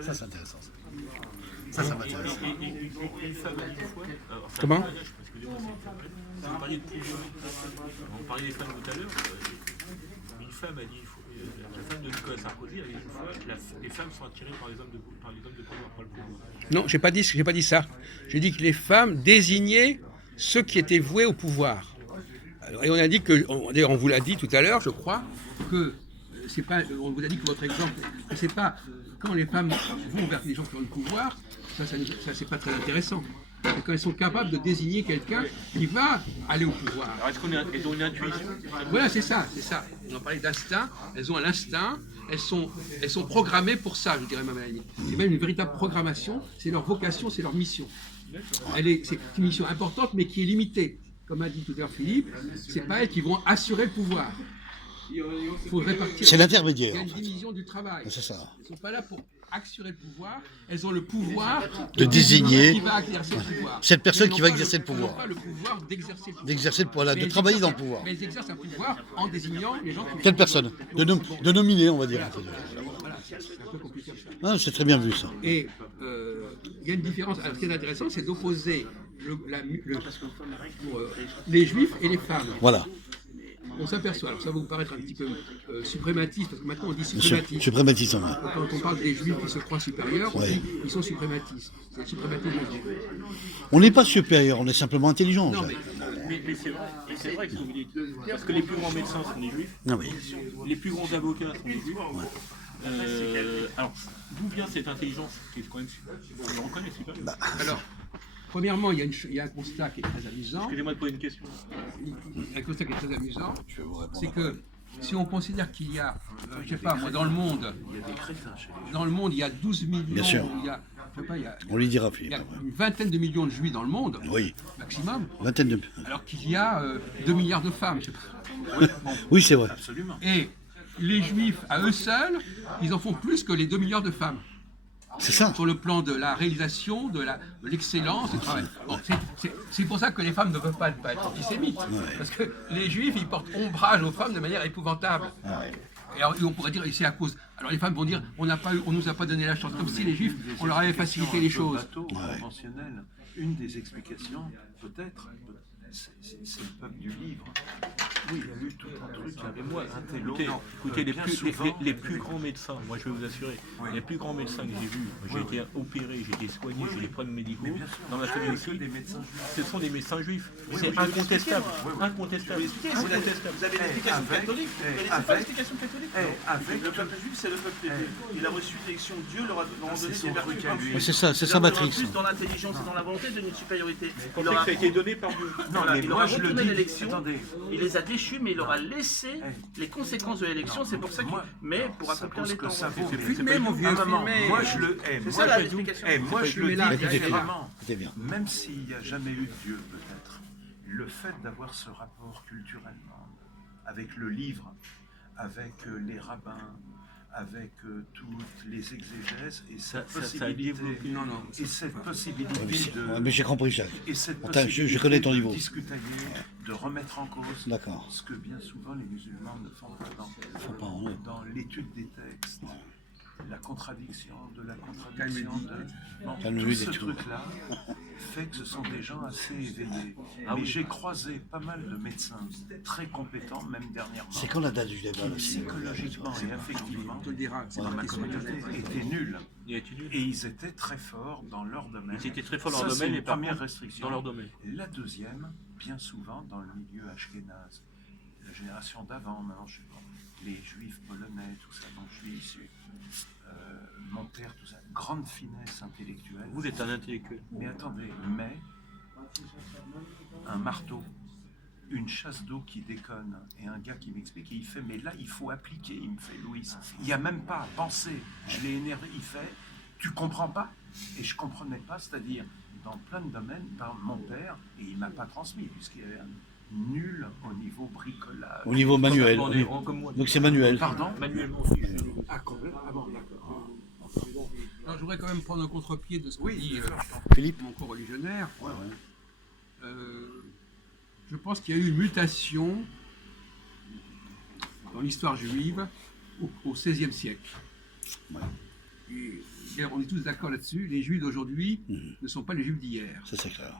Ça, c'est intéressant. Ça m'intéresse. Une femme a 10 fois. Comment? On parlait des femmes tout à l'heure. Une femme a dit, la femme de Nicolas Sarkozy a dit une fois, les femmes sont attirées par les hommes de pouvoir, par le pouvoir. Non, j'ai pas dit ça. J'ai dit que les femmes désignaient ceux qui étaient voués au pouvoir. Alors, et on a dit que, d'ailleurs on vous l'a dit tout à l'heure, je crois, que c'est pas, on vous a dit que votre exemple, que c'est pas quand les femmes vont vers les gens qui ont le pouvoir, ça c'est pas très intéressant. C'est quand elles sont capables de désigner quelqu'un qui va aller au pouvoir. Alors est-ce qu'elles ont une intuition? Voilà, c'est ça. On en parlait d'instinct, elles ont un instinct, elles sont programmées pour ça, je dirais même à la limite. C'est même une véritable programmation, c'est leur vocation, c'est leur mission. C'est une mission importante, mais qui est limitée. Comme a dit tout à l'heure Philippe, c'est pas elles qui vont assurer le pouvoir. Il faut répartir. C'est l'intermédiaire. Il y a une division du travail. C'est ça. Elles ne sont pas là pour assurer le pouvoir, elles ont le pouvoir De désigner qui va exercer le pouvoir. cette personne Mais qui elles va n'ont exercer le elles n'ont pouvoir. pas le pouvoir d'exercer le pouvoir. D'exercer le pouvoir, Mais de elles travailler dans le exercent- pouvoir. Mais elles exercent un pouvoir en désignant les gens qui... Quelle personne de nominer, on va dire. Voilà, c'est un peu compliqué. Ah, c'est très bien vu, ça. Et il y a une différence. Alors, ce qui est intéressant, c'est d'opposer les juifs et les femmes. Voilà. On s'aperçoit, alors ça va vous paraître un petit peu suprématiste, parce que maintenant on dit Bien sûr. suprématiste. Suprématisme. Ouais. Quand on parle des juifs qui se croient supérieurs, on Ouais. dit ils sont suprématistes. C'est le suprématisme juif. On n'est pas supérieur, on est simplement intelligent. Non, Jacques. Mais c'est vrai que ce que vous dites. Parce que les plus grands médecins sont des juifs, Non, mais les plus grands avocats sont des juifs. Alors, d'où vient cette intelligence qui est quand même super? On le reconnaît super. Alors, premièrement, il y a un constat qui est très amusant. Excusez-moi de poser une question. Un constat qui est très amusant, c'est que si on considère qu'il y a, je sais pas moi, dans le monde, il y a 12 millions, Bien sûr. je sais pas, on lui dira, il y Philippe. a une vingtaine de millions de juifs dans le monde, Oui, maximum, vingtaine de... alors qu'il y a 2 milliards de femmes. Je sais pas. Oui, c'est vrai. Absolument. Et les juifs, à eux seuls, ils en font plus que les 2 milliards de femmes. C'est ça. Sur le plan de la réalisation, de l'excellence, du travail. Bon, c'est pour ça que les femmes ne peuvent pas être antisémites. Parce que les juifs, ils portent ombrage aux femmes de manière épouvantable. Et alors, on pourrait dire, c'est à cause. Alors les femmes vont dire, on nous a pas donné la chance. Comme si les juifs, on leur avait facilité les choses. Conventionnel. Une des explications, peut-être, c'est le peuple du livre. Oui, il y a eu tout un truc avec moi, Écoutez, les plus grands médecins, moi je vais vous assurer, les plus grands médecins que j'ai vus, j'ai été opéré, j'ai été soigné, j'ai des problèmes médicaux, dans ma famille aussi, ce sont des médecins juifs. C'est incontestable. Incontestable. Vous avez l'explication catholique. C'est pas l'explication catholique. Le peuple juif, c'est le peuple juif. Il a reçu l'élection de Dieu, leur a donné des vertus par Dieu. C'est ça, c'est sa matrice. Plus dans l'intelligence et dans la volonté de une supériorité. Il a été donné par Dieu. Non, il leur a je le retourné dis, l'élection, attendez. il les a déchus, mais il leur a laissé les conséquences de l'élection. C'est pour ça qu'il. Mais pour accomplir les temps. ça vaut. Filmez, mon vieux, filmez. Moi, je le C'est ça la l'explication. moi, je le dis là, écoutez différemment. Écoutez bien. Même s'il n'y a jamais eu de Dieu, peut-être, le fait d'avoir ce rapport culturellement avec le livre, avec les rabbins, avec toutes les exégèses et cette Ça a possibilité, développé. et cette possibilité Ouais, mais j'ai compris, Jacques. et cette Attends, je possibilité connais ton de niveau. discuter, de remettre en cause D'accord. ce que bien souvent les musulmans ne font pas Faut pas en eux. dans l'étude des textes, la contradiction de la contradiction de... Bon, Calme-lui tout ce des tout. truc-là fait que ce sont des gens assez éveillés. Mais j'ai croisé pas mal de médecins très compétents, même dernièrement, C'est quand la date du débat, là? qui psychologiquement et affectivement, On te le dira, c'est dans pas ma question communauté, de- étaient nuls. Il a été nul. Et ils étaient très forts dans leur domaine. Ils étaient très forts dans Ça, leur c'est domaine, une et par première contre, restriction. dans leur domaine. La deuxième, bien souvent dans le milieu ashkénaze, la génération d'avant, maintenant, je sais pas, les juifs polonais, tout ça, dont je suis issu, mon père, tout ça, grande finesse intellectuelle. Vous êtes un intellectuel. Mais attendez, mais un marteau, une chasse d'eau qui déconne, et un gars qui m'explique, et il fait, mais là, il faut appliquer, il me fait, Louis, il n'y a même pas à penser. Je l'ai énervé, il fait, tu comprends pas? Et je comprenais pas, c'est-à-dire, dans plein de domaines, par mon père, et il m'a pas transmis, puisqu'il avait un nul au niveau bricolage. Au niveau manuel. On est comme moi. Donc c'est manuel. Pardon? Manuellement aussi. Ah, quand même. Ah bon, d'accord. Alors, je voudrais quand même prendre un contre-pied de ce que dit Philippe? mon co-religionnaire. Je pense qu'il y a eu une mutation dans l'histoire juive au XVIe siècle. Ouais. Et on est tous d'accord là-dessus, les Juifs d'aujourd'hui ne sont pas les Juifs d'hier. Ça c'est clair.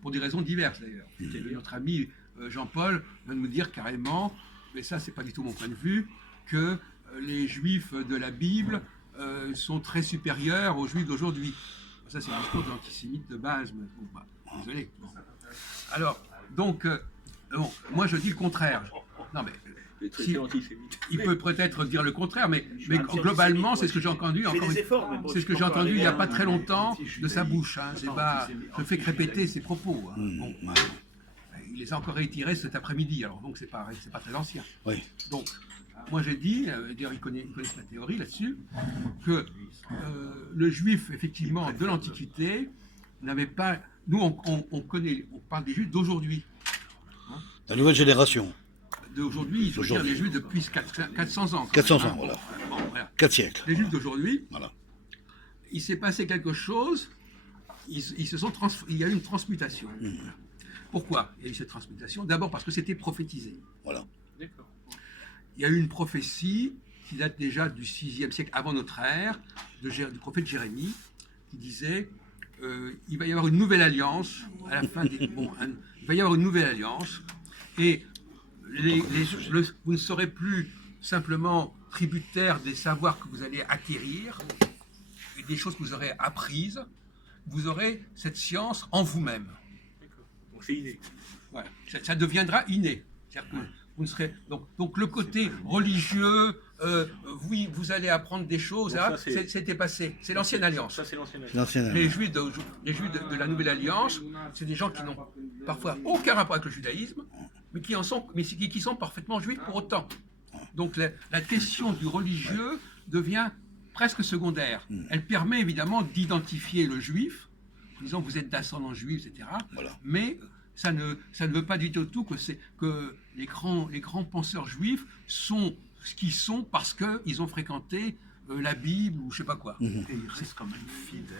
Pour des raisons diverses d'ailleurs. Notre ami Jean-Paul vient de nous dire carrément, mais ça c'est pas du tout mon point de vue, que les Juifs de la Bible sont très supérieurs aux Juifs d'aujourd'hui. Ça c'est un discours d'antisémite de base, mais bon, bah, désolé. Bon. Alors, donc, bon, moi je dis le contraire. Non mais il peut peut-être dire le contraire, mais globalement, c'est ce que j'ai entendu. C'est ce que j'ai entendu il n'y a pas très longtemps de sa bouche. Hein. Je fais que répéter ses propos. Hein. Bon, il les a encore réitérés cet après-midi, alors donc c'est pas très ancien. Oui. Donc, moi j'ai dit, d'ailleurs ils connaissent la théorie là-dessus, que le juif, effectivement, de l'Antiquité, n'avait pas. Nous, on parle des juifs d'aujourd'hui. Hein. La nouvelle génération. D'aujourd'hui, il faut dire les Juifs depuis 400 ans. 400 même, ans, voilà. Bon, voilà. 4 siècles. Les Juifs d'aujourd'hui, Voilà. il s'est passé quelque chose, il y a eu une transmutation. Pourquoi il y a eu cette transmutation? D'abord parce que c'était prophétisé. Voilà. D'accord. Il y a eu une prophétie qui date déjà du 6e siècle avant notre ère, du prophète Jérémie, qui disait il va y avoir une nouvelle alliance à la fin des. Il va y avoir une nouvelle alliance et vous ne serez plus simplement tributaire des savoirs que vous allez acquérir et des choses que vous aurez apprises. Vous aurez cette science en vous-même. Donc c'est inné. Voilà. Ça deviendra inné. C'est-à-dire que vous ne serez donc le côté religieux. Oui, vous allez apprendre des choses. Donc hein, ça, c'était passé. C'est l'ancienne alliance. Ça c'est l'ancienne alliance. L'ancienne. Les Juifs de la Nouvelle Alliance, c'est des gens qui n'ont parfois aucun rapport avec le judaïsme, mais qui sont parfaitement juifs pour autant. Donc la question du religieux devient presque secondaire. Elle permet évidemment d'identifier le juif, en disant vous êtes d'ascendance juive, etc. Voilà. Mais ça ne veut pas du tout que les grands penseurs juifs sont ce qu'ils sont parce qu'ils ont fréquenté la Bible ou je sais pas quoi. Et ils restent quand même fidèles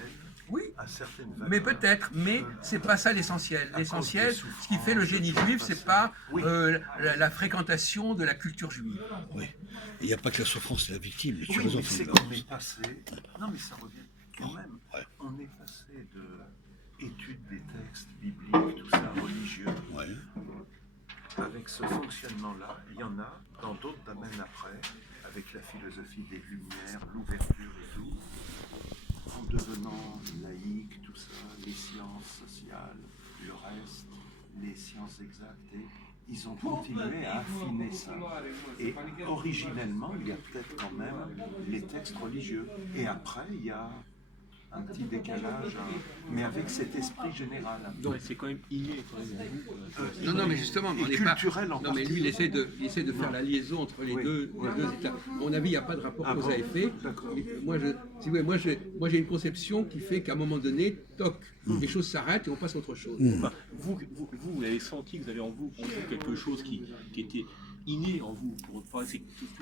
Oui, à certaines valeurs. mais peut-être, mais c'est pas ça l'essentiel. L'essentiel, ce qui fait le génie juif, c'est pas la fréquentation de la culture juive. Oui. Il n'y a pas que la souffrance, c'est la victime. Tu as Oui, raison, mais c'est Philippe. qu'on est passé. Non, mais ça revient quand même. Ouais. On est passé de étude des textes bibliques, tout ça, religieux, Ouais. avec ce fonctionnement-là. Il y en a dans d'autres domaines après, avec la philosophie des Lumières, l'ouverture et tout, en devenant laïque, tout ça, les sciences sociales, le reste, les sciences exactes. Et ils ont continué à affiner ça. Et originellement, il y a peut-être quand même les textes religieux. Et après, il y a un petit décalage, mais avec cet esprit général. Donc c'est quand même inné. Quand même. Non, mais justement, Et on n'est culturel pas. en Non, mais partie. lui, il essaie de faire la liaison entre les deux états. À mon avis, il n'y a pas de rapport Ah cause bon à effet. D'accord. Mais moi, j'ai une conception qui fait qu'à un moment donné, toc, les choses s'arrêtent et on passe à autre chose. Enfin, vous avez senti que vous avez en vous quelque chose qui était inné en vous, pour toutes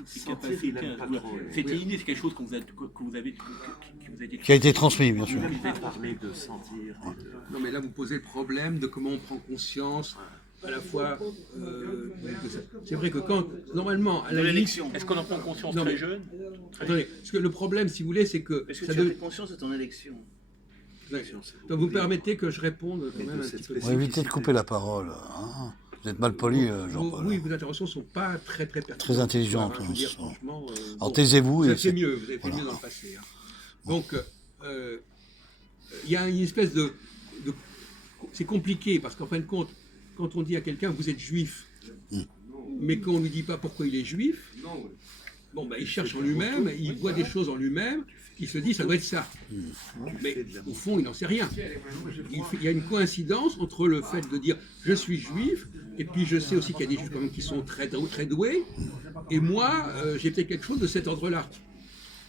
ces Sentir, capacités. il aime pas trop. C'était inné, c'est quelque chose que vous avez Qui a été transmis, bien sûr. Il aime pas parler de sentir. et de- Non, mais là, vous posez le problème de comment on prend conscience à la fois. De ça. C'est vrai que quand, normalement, à la limite. L'élection. Est-ce qu'on en prend conscience Non, très mais- jeune Attendez, parce que le problème, si vous voulez, c'est que. Est-ce que ça tu as de- pris conscience de ton élection? Donc, vous permettez que je réponde quand Et de même un cette petit peu. On va éviter de couper la parole. Hein. Vous êtes mal poli, Jean-Paul. Oui, vos interventions ne sont pas très pertinentes. Très intelligentes, Je veux dire, hein, franchement, Alors bon, taisez-vous. vous et avez fait c'est- mieux, vous avez fait Voilà. mieux dans le passé. Hein. Donc, il y a une espèce de c'est compliqué parce qu'en fin de compte, quand on dit à quelqu'un vous êtes juif, mais qu'on ne lui dit pas pourquoi il est juif, bon, ben, il cherche en lui-même, il voit des choses en lui-même, il se dit ça doit être ça. Mais au fond, il n'en sait rien. Il y a une coïncidence entre le fait de dire je suis juif, et puis je sais aussi qu'il y a des juifs quand même qui sont très doués, et moi, j'ai peut-être quelque chose de cet ordre-là.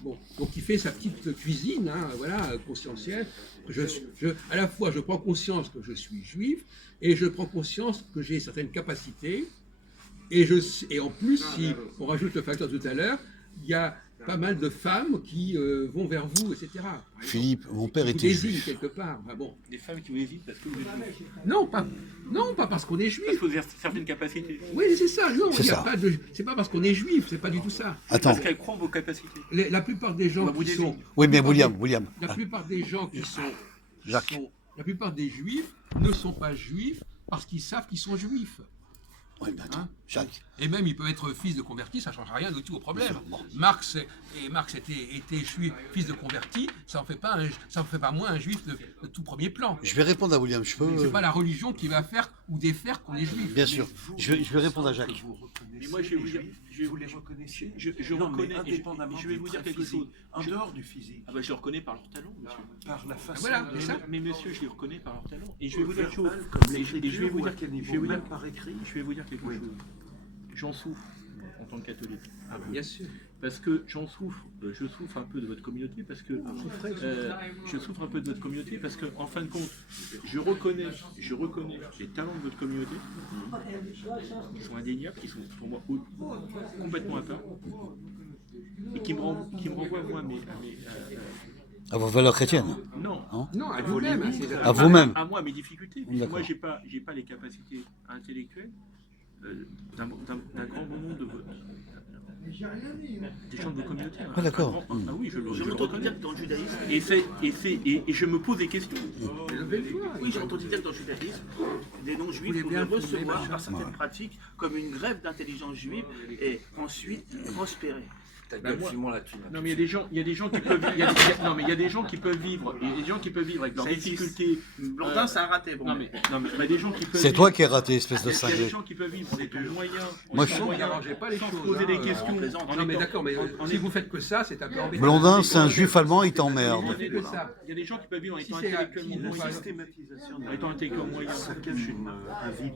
Bon, donc il fait sa petite cuisine, hein, voilà, conscientielle. À la fois, je prends conscience que je suis juif, et je prends conscience que j'ai certaines capacités, et en plus, si on rajoute le facteur tout à l'heure, il y a pas mal de femmes qui vont vers vous, etc. Philippe, mon père Vous était désignent juif. quelque part. Enfin, bon. Des femmes qui vous hésitent parce que vous êtes juif. Non, pas parce qu'on est Parce juif. que vous avez certaines capacités. Oui, c'est ça. Non, C'est il y a ça. pas de. C'est pas parce qu'on est juif. C'est pas du tout ça. Attends, Parce qu'elles croient en vos capacités. La plupart des gens Bah, vous qui désignez. sont. oui, mais la William. plupart des gens qui sont. Jacques. La plupart des juifs ne sont pas juifs parce qu'ils savent qu'ils sont juifs. Oui, mais attends, Hein? Jacques. Et même, il peut être fils de converti, ça ne change rien du tout au problème. Bien sûr, bon. Marx était juif, fils de converti, ça en fait pas moins un juif de tout premier plan. Je vais répondre à William, je peux. C'est pas la religion qui va faire ou défaire qu'on est juif. Bien sûr. Je vais répondre à Jacques. Que vous reconnaissez, Mais moi, je vais vous dire, vous les reconnaissez. je Non, mais reconnais, et indépendamment je vais du vous dire trait quelque physique, chose. en dehors du physique, Ah bah, je les reconnais par leur talent, monsieur. par la façon. voilà, de- c'est ça. Mais monsieur, je les reconnais par leur talent. Et je vais vous dire quelque chose. verbal, comme Et je vais l'écriture, vous ou à dire, quel je niveau, vais vous même dire, par écrit. je vais vous dire quelque Oui. chose. J'en souffre en tant que catholique. Bien sûr. Parce que j'en souffre, je souffre un peu de votre communauté parce que je souffre un peu de votre communauté parce que en fin de compte, je reconnais les talents de votre communauté qui sont indéniables, qui sont pour moi complètement à part et qui me renvoient moi À vos valeurs chrétiennes. non Non, à vous-même. hein, c'est- À vous-même. à moi mes difficultés. Parce que D'accord. moi j'ai pas les capacités intellectuelles d'un grand nombre de votre des gens de vos communautés. Ah, d'accord. Ah oui, je le J'ai entendu reconnais. dire que dans le judaïsme, Et je me pose des questions. oui, j'ai entendu dire que dans le judaïsme, des non-juifs voulez bien pouvaient filmer, recevoir machin. par certaines pratiques comme une grève d'intelligence juive et ensuite prospérer. Non mais il y a des gens qui peuvent non mais il y a des gens qui peuvent vivre avec leurs Ça existe. difficultés. Blondin, ça a raté. Bon, Non mais il y a des gens qui peuvent C'est vivre- toi qui as raté, espèce de il y a des cinglé. gens qui peuvent vivre avec leurs moyens, Moi, sans je- moyens, n'arrangez pas les sans choses, poser hein, des questions. plaisante. Non, mais d'accord, mais si vous faites que ça, c'est un peu embêtant. Blondin, c'est un juif allemand, il t'emmerde. Il y a des gens qui peuvent vivre en Si étant c'est intellectuellement acquis, moyens. La systématisation de En étant intellectuellement moyen. ça cache un vide.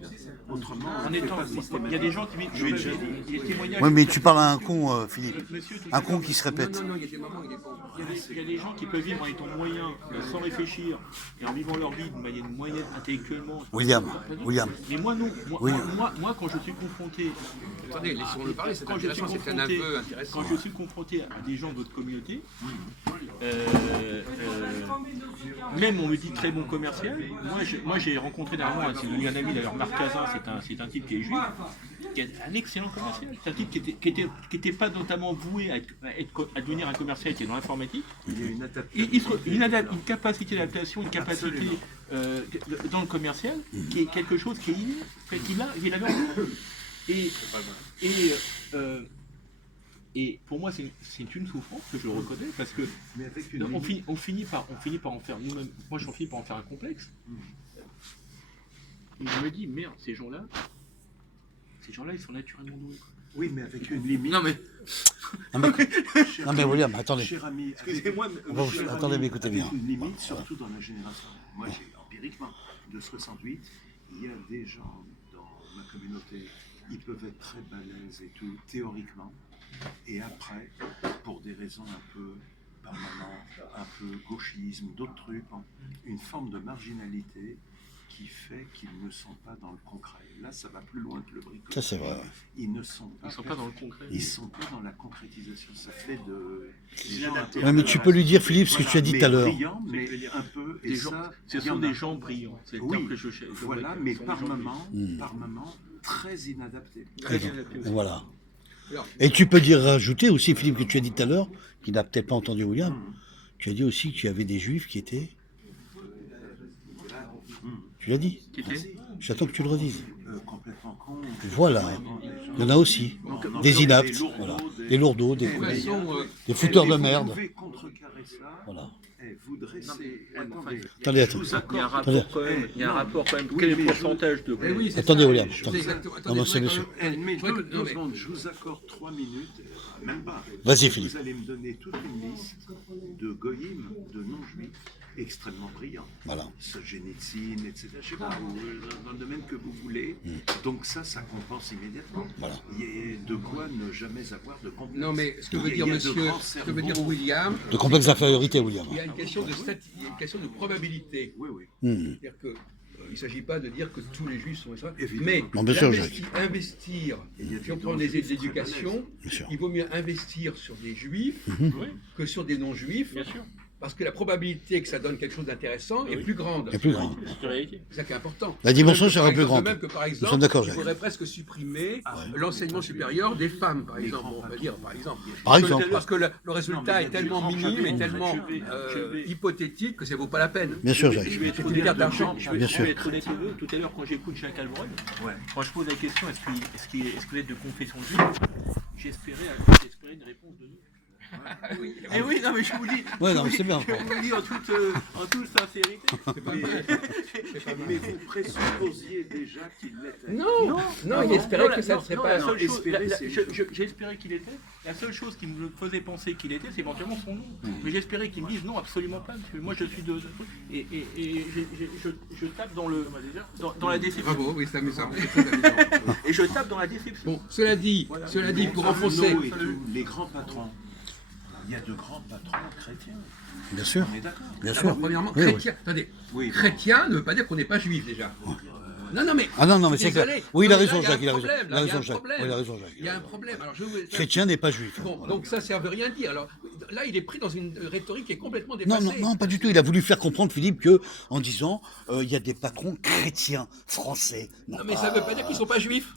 Autrement, En on ne fait étant, pas il y a des gens qui vivent. Je vais dire, il y a des témoignages. Oui, mais tu parles à un con, Philippe. Monsieur, tout Un à con l'heure, qui se Non, répète. non, non, il y a des moments où il est bon. il y a des gens qui peuvent vivre en étant moyens, sans réfléchir, et en vivant leur vie de manière moyenne intellectuellement. William. Mais moi non. Oui. Moi, quand je suis confronté, Attendez, laissons-le parler, c'est quand je suis intéressant, c'est un confronté, aveu intéressant. quand je suis confronté à des gens de votre communauté, même on me dit très bon commercial. Moi, j'ai rencontré dernièrement un ami d'ailleurs, Marc Cazin, c'est un type qui est juif, qui est un excellent commercial. C'est un type qui était pas notamment voué à devenir un commercial, qui est dans l'informatique. Il y a une Une capacité d'adaptation, une capacité dans le commercial, qui est quelque chose qui est inné, qu'il avait en lui. Et pour moi, c'est une souffrance que je reconnais parce que mais avec une on finit par en faire nous-mêmes. Moi, j'en finis par en faire un complexe. Et je me dis, merde, ces gens-là, ils sont naturellement doués. Oui, mais avec une limite. Non mais, Non, mais William, attendez. Cher ami, excusez-moi, On va vous- cher attendez, ami, mais écoutez avec bien. une limite, surtout dans la génération. Moi, j'ai empiriquement, de 68, il y a des gens dans ma communauté, ils peuvent être très balèzes et tout, théoriquement, et après, pour des raisons un peu permanentes, un peu gauchisme, d'autres trucs, une forme de marginalité qui fait qu'ils ne sont pas dans le concret. Là, ça va plus loin que le bricolage. Ça, c'est vrai. Ils ne sont pas, ils sont pas dans le concret. ils sont pas dans la concrétisation. Ça fait de des gens Ouais, mais tu peux lui dire, Philippe, ce que tu as dit tout à l'heure. brillants, mais un peu. Et Des gens, ça, ce il y en sont a. des gens brillants. C'est le Oui, terme que je cherche. voilà, Ce mais sont des par gens moment, Hmm. par moment, très inadaptés. très bien adaptés aussi. Voilà. Alors, Et tu peux dire, rajouter aussi, Philippe, que tu as dit tout à l'heure, qui n'a peut-être pas entendu William, tu as dit aussi qu'il y avait des juifs qui étaient. Tu l'as dit. Qui était J'attends que tu le redises. Complètement con. Voilà. Il y en a aussi. Des inaptes, voilà. Des lourdeaux, des de toute façon, des fouteurs de Vous merde. pouvez contrecarrer ça. Voilà. Vous dressez. Attendez. Attendez, Je attendez. vous Il y a un accorde. rapport quand même. Il y a un rapport quand même. Quel est le pourcentage de. oui, c'est Attendez, ça. William. C'est Attendez. exactement- Non, attendez, non, je c'est voudrais monsieur. quand même- Mais je voudrais que- deux non, mais- secondes, je vous accorde 3 minutes, même pas. Vas-y, Philippe. Vous allez me donner toute une liste de goyim, de non-juifs, extrêmement brillants. Voilà. Solzhenitsyn, etc. Je sais pas, ou, dans le domaine que vous voulez. Donc ça compense immédiatement. Voilà. Il y a de quoi ne jamais avoir de complexe. Non, mais ce que veut Il y dire a de monsieur, grands ce que veut dire cerveaux. William, De complexe d'infériorité, William. il y a une question de probabilité. Oui, oui. Hmm. C'est-à-dire que il ne s'agit pas de dire que tous les juifs sont israéliens. Évidemment. Mais Non, bien sûr, investir, Il y a si on des prend des aides non-juifs d'éducation, Bien sûr. il vaut mieux investir sur des juifs Mhm. Oui, que sur des non-juifs, bien sûr. parce que la probabilité que ça donne quelque chose d'intéressant est plus grande. C'est plus grand. C'est une réalité. C'est ça qui est important. La dimension De même que, sera par plus exemple, grande. de même que, par Nous exemple, sommes d'accord, il Jacques. faudrait presque supprimer l'enseignement supérieur des femmes, par exemple. On va dire, par exemple. Par exemple. Parce que le résultat est tellement minime et tellement hypothétique que ça ne vaut pas la peine. Bien sûr, Jacques. Je vais être C'est une honnête, perte d'argent. je vais Bien sûr. être honnête avec vous. Tout à l'heure, quand j'écoute Jacques Albrun, Ouais. quand je pose la question est-ce que vous êtes de confession juive, j'espérais une réponse de nous. Et oui, non, mais je vous le dis. Ouais, non, mais c'est bien. Je vous le dis en toute sincérité. Mais vous présupposiez déjà qu'il l'était. Non, non, il espérait que ça ne serait pas. La seule chose- espérer, la- c'est- j'ai espéré qu'il était. La seule chose qui me faisait penser qu'il était, c'est éventuellement son nom. Mais j'espérais qu'il me dise non, absolument pas. Parce que moi, je suis de. Et je tape dans la déception. Bravo, oui, ça me semble très amusant. Et je tape dans la déception. Bon, cela dit, pour enfoncer. Nous et tout, les grands patrons. Il y a de grands patrons chrétiens. Bien sûr. On est d'accord. Bien D'abord, sûr. premièrement, Oui, oui. chrétien. Attendez, Oui. chrétien ne veut pas dire qu'on n'est pas juif déjà. Non, non, mais. Ah non, non, mais je suis c'est clair. désolé. Oui, il a Non, mais raison, là, Jacques, il a raison. problème, Il a là, raison, un Jacques. problème. Oui, il a raison, Jacques. Il y a un problème. Alors, Chrétien n'est pas juif. Bon, Voilà. donc ça ne veut rien dire. Alors là, il est pris dans une rhétorique qui est complètement Non, dépassée. non, non, pas du tout. Il a voulu faire comprendre, Philippe, que en disant il y a des patrons chrétiens français. Non, mais ça ne veut pas dire qu'ils ne sont pas juifs.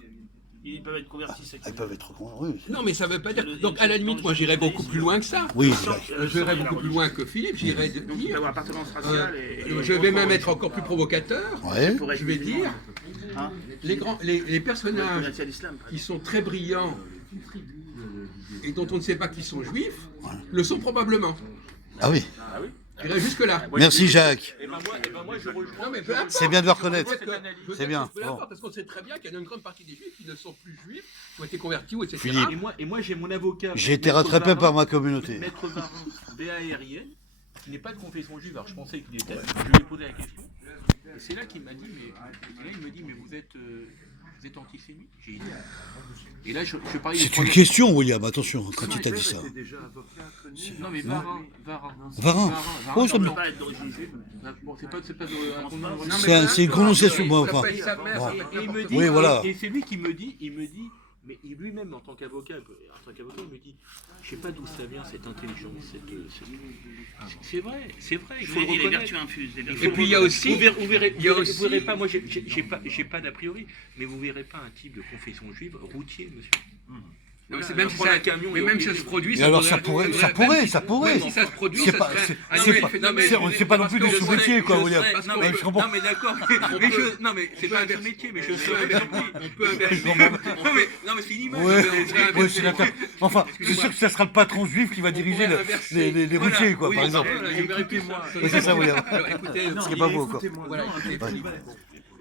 Ils peuvent être convertis. Ah, ils peuvent être. Oui, Non, mais ça ne veut pas dire. Donc, à la limite, moi, j'irais beaucoup plus loin que ça. oui, Jacques. J'irais beaucoup plus loin que Philippe. J'irais Donc, il dire. peut avoir appartenance raciale Je vais même être encore plus provocateur. Ouais. Je vais dire Hein les personnages à l'islam. qui sont très brillants et dont on ne sait pas qu'ils sont juifs le sont probablement. Ah oui. J'irai jusque-là. Merci, Jacques. Et ben moi, je rejoins. Non, mais peu importe. C'est bien de le reconnaître. Peut-être C'est bien. peu Bon. importe, parce qu'on sait très bien qu'il y a une grande partie des juifs qui ne sont plus juifs, qui ont été convertis, ou etc. Philippe. Et moi, j'ai mon avocat. J'ai été Maître rattrapé Varin, par ma communauté. Maître Varin, BARIN, qui n'est pas de confession juive, alors je pensais qu'il était. Je lui ai posé la question. Et c'est là qu'il m'a dit, mais vous êtes antisémite. J'ai dit. Et là, je parlais des C'est une problèmes- question, William, attention, quand il t'a dit ça. était déjà avocat connu. Non, mais Varin. Varin. Oh, ça non, me- mais pas être d'origine juive. Bon, c'est pas Non, C'est mais une prononciation, moi, enfin. s'appelle sa mère, Bon. ça s'appelle Et il me n'importe dit, Oui, voilà. et c'est lui qui me dit, mais lui-même en tant qu'avocat, il me dit, je sais pas d'où ça vient cette intelligence, c'est vrai, il faut le Les reconnaître. vertus infuses. Et puis il y a aussi. Vous verrez, il y a vous aussi- verrez pas, moi j'ai pas d'a priori, mais vous verrez pas un type de confession juive routier, monsieur. Non, mais c'est Voilà, même si prendre ça, un camion mais et même si obliger- ça se produit, Et alors, ça pourrait. Même si ça se produit, C'est ça pas, serait- c'est- Ah non, c'est mais- pas, non, mais- c'est pas non plus des parce que- sous-métiers, quoi, Je William. serais- Parce non, qu'on mais, peut- non, mais d'accord. Mais non, mais c'est pas un inverser. sous-métier, mais On je peut serais inverser. surpris. On peut inverser. Non, mais c'est une image. Ouais, on pourrait ouais, c'est d'accord. Enfin, c'est Excusez-moi. sûr que ça sera le patron juif qui va diriger les routiers, quoi, Oui, par exemple. voilà, je vérifie moi. Oui, c'est ça, William. Alors, écoutez, Ce qui est pas beau, quoi. Écoutez-moi, Voilà, non, écoutez, mais- Philippe.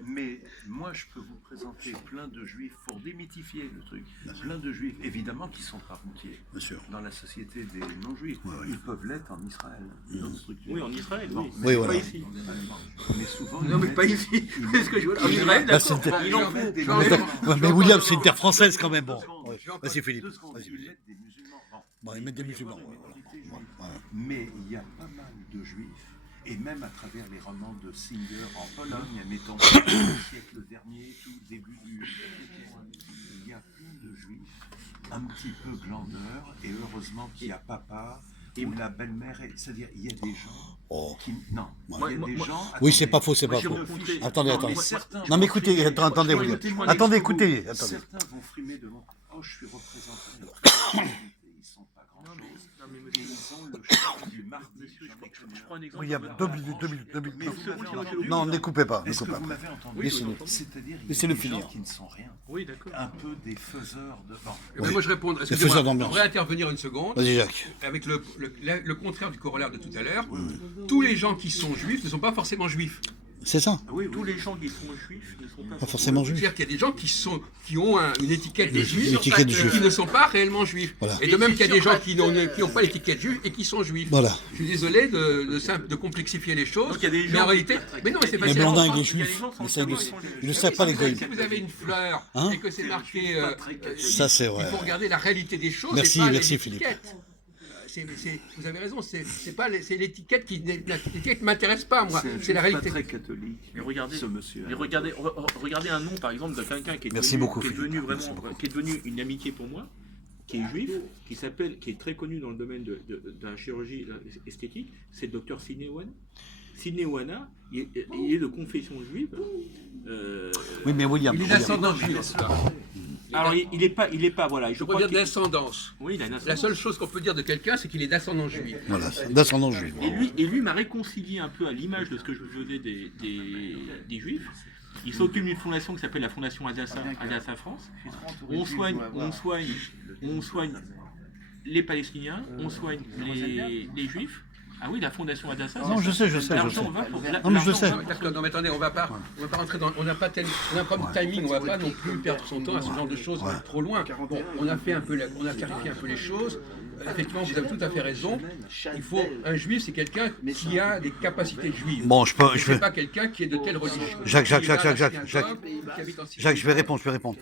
Mais moi, je peux vous présenter plein de juifs pour démythifier le truc. Plein de juifs, évidemment, qui sont pas routiers. Bien sûr. Dans la société des non-juifs, ils peuvent l'être en Israël, d'autres structures. Oui, en Israël, Bon, oui. Oui, voilà. Pas ici. Mais souvent, Non, mais ils pas mettent- ici. ils C'est ce que je veux dire. En Israël, Bah, d'accord. c'est- Il en faut. mettent des J'en ai- musulmans. Ouais, mais William, c'est une terre française quand même. Bon, Deux secondes. ouais. Je vais en Vas-y, Philippe. 2 secondes, Vas-y, ils Philippe. mettent des musulmans. Bon, ils mettent des musulmans. Il y a Ouais, pas de voilà. minorité juive. Voilà. Mais il y a pas mal de juifs, et même à travers les romans de Singer en Pologne, mettons au siècle dernier, tout début du il y a plein de juifs un petit peu glandeurs, et heureusement qu'il y a papa ou la belle-mère, c'est-à-dire il y a des gens Oh. qui... Non, il y a des gens... Oui, c'est pas faux, c'est Moi, pas j'ai faux. rencontré- Attendez, Non, attendez. mais certains- Non, mais écoutez, attendez, William. Attendez, écoutez. Attendez. Certains vont frimer devant. Oh, je suis représentant. Ils sont pas grand-chose. Non, mais Et monsieur, ils ont le chant du mardi. monsieur, je prends un exemple. William, 2 minutes, 2 minutes, 2 minutes. Mais vous avez entendu- Non, ne coupez pas, ne Est-ce que coupez vous pas. m'avez entendu? Oui, Laissez-le. C'est-à-dire, il y a Laissez-le des gens finir. qui ne sont rien. Oui, d'accord. Un peu des faiseurs de... Bon. Eh ben, moi, je réponds. faiseur Excusez-moi, d'ambiance. je voudrais intervenir une seconde. Vas-y, Jacques. Avec le contraire du corollaire de tout à l'heure. Tous les gens qui sont juifs ne sont pas forcément juifs. C'est ça. Oui, Tous les gens qui sont juifs ne sont Pas forcément juif. C'est-à-dire qu'il y a des gens qui ont une étiquette de juif, Une étiquette de juif. qui ne sont pas réellement juifs. Voilà. Et de même qu'il y a des gens qui n'ont pas l'étiquette juif et qui sont juifs. Voilà. Je suis désolé de complexifier les choses, Donc, il y a des mais gens en réalité, qui- mais non, mais c'est Les facile. Blandins, enfants, les il y a des juifs, gens sans mais ça, ils cerveau, le- ils sont ils le juifs. savent pas, les Si goïms. vous avez une fleur Hein et que c'est marqué, Ça, c'est il vrai. faut regarder la réalité des choses. Merci, et pas merci, l'étiquette. vous avez raison, c'est pas c'est l'étiquette l'étiquette m'intéresse pas moi, c'est la réalité. Pas très catholique. Mais regardez, ce monsieur. mais regardez un nom par exemple de quelqu'un qui est Merci devenu, beaucoup, qui est devenu Philippe. Merci vraiment, beaucoup. qui est devenu une amitié pour moi, qui est juif, qui est très connu dans le domaine de la chirurgie esthétique, c'est le docteur Sidney Wana. Sidney Wana, il est de confession juive. Oui, mais William. Il est William. d'ascendance juive en tout cas. Alors il est pas voilà. Je peux dire d'ascendance. Oui, il a une La ascendance. seule chose qu'on peut dire de quelqu'un, c'est qu'il est d'ascendance juive. Voilà, d'ascendance juive. Et lui m'a réconcilié un peu à l'image de ce que je faisais des juifs. Il s'occupe d'une fondation qui s'appelle la Fondation Hadassah France. On soigne les Palestiniens, on soigne les Juifs. Ah oui, la Fondation Hadassah. Non, je sais. L'argent va pour. Non, mais je sais. D'accord, non mais attendez, on va pas rentrer dans, on a un problème de timing, on va pas non plus perdre son temps à ce genre de choses trop loin. Bon, on a clarifié un peu les choses. Effectivement, vous avez tout à fait raison. Un juif, c'est quelqu'un qui a des capacités juives. Bon, je C'est vais. pas quelqu'un qui est de telle religion. Jacques, Qui est là, Jacques, qui habite en Syrie. Jacques, je vais répondre.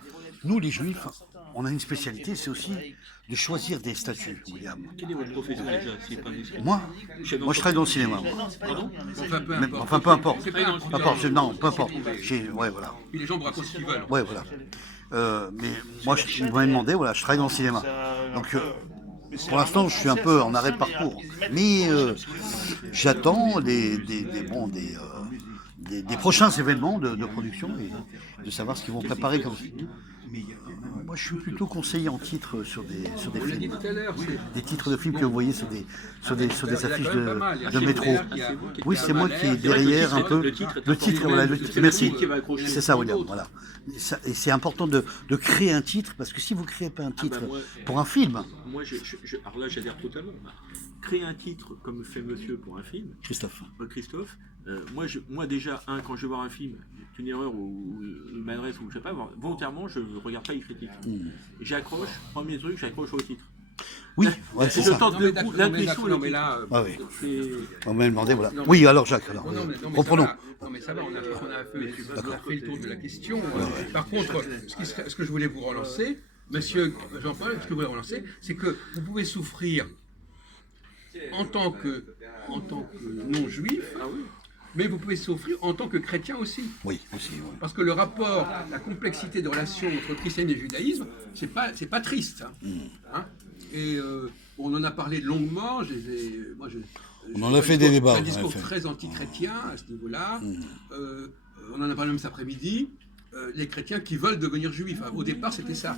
Nous, les Juifs, on a une spécialité, c'est aussi de choisir des statuts, William. Quelle est votre profession déjà, si pas indiscret? Moi, je travaille dans le cinéma. Pardon? Enfin, peu importe. Enfin, peu importe. C'est pas un Non, peu importe. Ouais, voilà. Puis les gens me racontent ce qu'ils veulent. Ouais, voilà. Mais moi, je m'avais demandé, voilà, je travaille dans le cinéma. Donc, pour l'instant, je suis un peu en arrêt de parcours. Mais j'attends des prochains événements de production et de savoir ce qu'ils vont préparer comme ça. Moi, je suis plutôt conseiller en titre sur des On l'a dit films. tout à l'heure, Des titres de films que vous voyez sur des affiches de métro. métro. Oui, c'est moi qui est derrière un peu. Le titre, Voilà, merci. qui va accrocher. C'est ça, William. Voilà. Et c'est important de créer un titre, parce que si vous ne créez pas un titre moi- pour un film, Moi, alors là, j'adhère totalement. Créer un titre comme fait Monsieur pour un film, Christophe. Christophe, moi déjà, quand je vais voir un film, c'est une erreur ou une maladresse ou je sais pas, volontairement, je ne regarde pas les critiques. Et j'accroche, premier truc, j'accroche au titre. Oui, ouais, c'est Je ça. tente Non, de mais d'accord, coup, non, mais l'intuition, d'accord, non, mais là, Ah oui. c'est... On m'a demandé, voilà. Non, mais- Oui, alors Jacques, alors, non, mais ça reprenons. va. Non, mais ça va, on a fait le tour de la question. Par contre, ce que je voulais vous relancer, monsieur Jean-Paul, ce que je voulais relancer, c'est que vous pouvez souffrir en tant que non-juif, mais vous pouvez souffrir en tant que chrétien aussi. Oui, aussi. Oui. Parce que le rapport, la complexité de relation entre christianisme et judaïsme, c'est pas triste. Hein. Et on en a parlé longuement. On en a fait des débats, Un on discours en a fait. très anti-chrétien à ce niveau-là. On en a parlé même cet après-midi. Les chrétiens qui veulent devenir juifs. Enfin, au départ, c'était ça.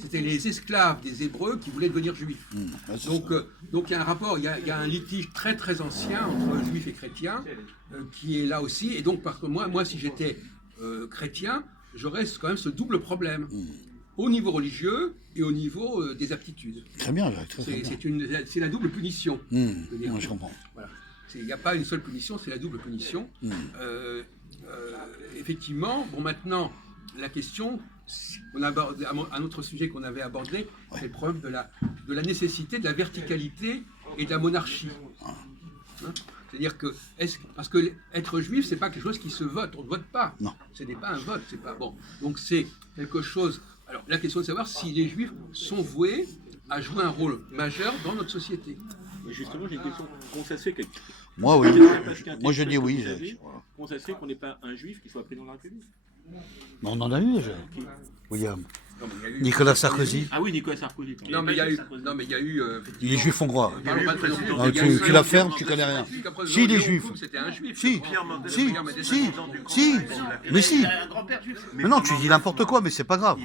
C'était les esclaves des Hébreux qui voulaient devenir juifs. Ouais, c'est Donc, ça. donc il y a un rapport, il y a un litige très très ancien entre juifs et chrétiens qui est là aussi. Et donc, parce que moi si j'étais chrétien, j'aurais quand même ce double problème. Au niveau religieux et au niveau des aptitudes. Très bien, Jacques, très bien. C'est la double punition. Ouais, je comprends. Voilà. Il n'y a pas une seule punition, c'est la double punition. Effectivement, bon maintenant, la question, on aborde un autre sujet qu'on avait abordé, c'est le problème de la nécessité de la verticalité et de la monarchie. Hein. C'est-à-dire que, parce que être juif, c'est pas quelque chose qui se vote, on ne vote pas. Non. Ce n'est pas un vote, c'est pas bon. Donc c'est quelque chose. Alors la question est de savoir si les juifs sont voués à jouer un rôle majeur dans notre société. Mais justement, j'ai une question. Comment ça se fait que... Moi, oui. Parce qu'un Moi, je texte dis que oui, vous Jacques. avez, comment ça se fait qu'on n'ait pas un juif qui soit président de la République? Mais on en a eu déjà. William. Non, mais il y a eu- Nicolas Sarkozy. Ah oui, Nicolas Sarkozy. Non, mais il y a eu. Non, mais il y a eu. Il est juif hongrois. Parlons pas de président. Ah, Il y a eu- tu la fermes, tu connais rien. Jusqu'à présent, Si, il est Léon juif. Blum, C'était un juif. Si, si, si, mais si. Il a un grand-père juif. Mais non, tu dis n'importe quoi, mais c'est pas grave.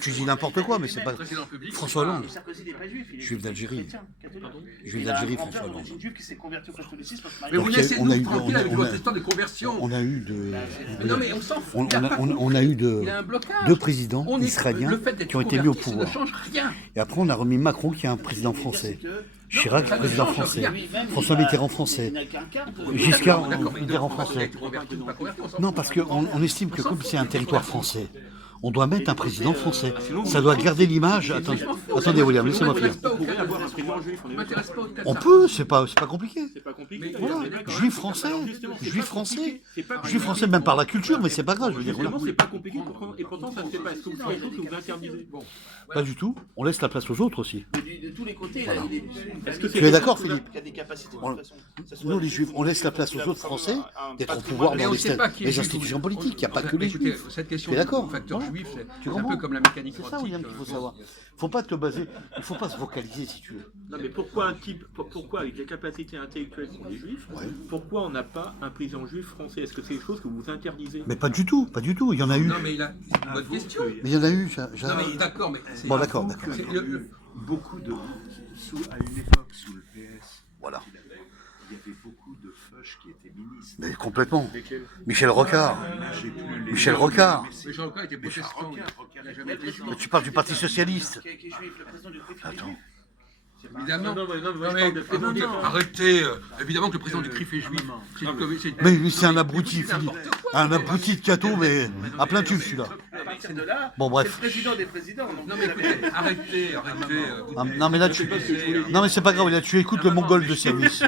Tu dis n'importe quoi, mais c'est pas grave. Président public. François Hollande. Sarkozy n'est pas juif. Il est Juif d'Algérie. chrétien, catholique. Juif Il a un d'Algérie, grand-père François Hollande. d'origine juive qui s'est converti au catholicisme parce que Mais vous Donc, on a laissez-nous eu- tranquille avec on a- votre histoire de conversion. On a eu de. Mais non, mais on s'en fout. On Il y a pas- a eu Il y a un blocage. deux présidents On est- israéliens le fait d'être qui ont été mis au converti, ça pouvoir. ne change rien. Et après, on a remis Macron qui est un président français. Chirac, ça ne président change français. rien. François Mitterrand français. il n'a qu'un quart de- Giscard, D'accord, mais Mitterrand il a français. été converti ou pas converti, on s'en Non, fout. parce qu'on estime que comme c'est un territoire français, on doit mettre un président français. sinon, Ça doit garder l'image. Attendez, William, laissez-moi finir. On pourrait avoir un président juif, on est d'accord. m'intéresse pas au On Qatar. peut, c'est pas compliqué. C'est pas compliqué. Voilà, D'accord. juif français, Alors, justement, c'est juif pas français, compliqué, c'est pas juif compliqué. français même par la culture, mais c'est pas grave, je veux dire. Voilà. Justement, c'est pas compliqué, et pourtant ça se fait pas. Est-ce que vous faites quelque chose que vous interdisez? Pas du tout, on laisse la place aux autres aussi. De tous les côtés, Voilà. Est-ce que Tu es d'accord, Philippe? Il y a des capacités de On- toute façon. Que ce soit Nous, les juifs, on laisse la place aux autres Français d'être au pouvoir Mais dans on sait pas qui est les juif. institutions politiques. Il n'y a pas que Mais les écoutez, juifs. cette question Tu es d'accord? du facteur Voilà. juif, Tu c'est un comprends? peu comme la mécanique C'est ça, quantique. William, qu'il faut savoir. Faut pas te baser, il faut pas se vocaliser si tu veux. Non, mais pourquoi un type, pourquoi avec les capacités intellectuelles qu'ont les juifs, pourquoi on n'a pas un président juif français? Est-ce que c'est quelque chose que vous interdisez? Mais pas du tout, pas du tout. Il y en a eu. Non, mais c'est une bonne question. Mais il y en a eu. Non, mais d'accord, mais c'est- Bon, d'accord, Avoue d'accord. qu'il C'est y a le- eu beaucoup de... à une époque, sous le PS, Voilà. il y avait beaucoup de feuches qui étaient ministres. Mais complètement. Lesquels? Michel Rocard. J'ai plus les Michel noms, Rocard. mais c'est- Mais Jean-Claude était Mais Jean protestant. Rocard, Il n'a jamais été juif. Mais tu parles du Parti Socialiste. qui est juif, le président du CRIF. Attends. Évidemment. Non, mais Non, moi, je mais parle de président. écoutez, arrêtez. Évidemment que le président du CRIF est juif. C'est une commu- c'est- Mais lui, c'est un mais abruti, c'est Philippe. n'importe quoi. Un abruti de cateau, mais à plein tube, celui-là. À partir de là, Bon, c'est bref. le président des présidents. Donc Non, mais écoutez, arrêtez. Ah, non, mais là, tu. Non, mais c'est pas grave, là, tu écoutes le mongol de service.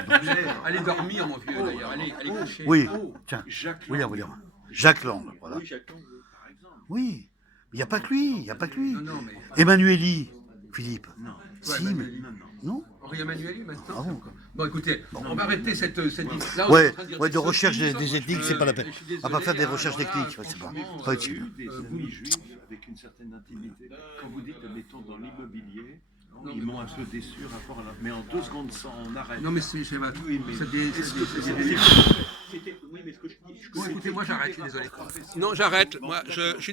Allez dormir, mon vieux, d'ailleurs. Allez coucher. Oui, tiens. Jacques William, Lang, William. Jacques Lang, voilà. Oui, chacun. par exemple. Oui. Il n'y a pas que lui, il n'y a pas que lui. Non, non, mais. Emmanueli, Philippe. Non, Si, Ouais, mais. Emmanueli. Non. Henri Emmanueli, maintenant. Ah bon. c'est encore- Bon, écoutez, on va arrêter cette là, on est en Ouais, train de dire ouais, des de recherche sottises. des ethniques, c'est pas la peine. Je suis On va pas faire désolé, des recherches voilà, techniques, ouais, c'est pas. franchement, Pas j'ai utile. eu des amis juifs avec une certaine intimité. Quand vous dites, mettons, dans l'immobilier, Non, ils mais m'ont un peu déçu rapport à la... Mais en 2 secondes, sans on arrête. Non, mais c'est pas tout. Oui, mais C'est des- est-ce c'est que des- vous c'est avez- des- Oui, mais ce que je dis. Bon, écoutez, moi j'arrête, je suis désolé. Non, j'arrête. Moi, je suis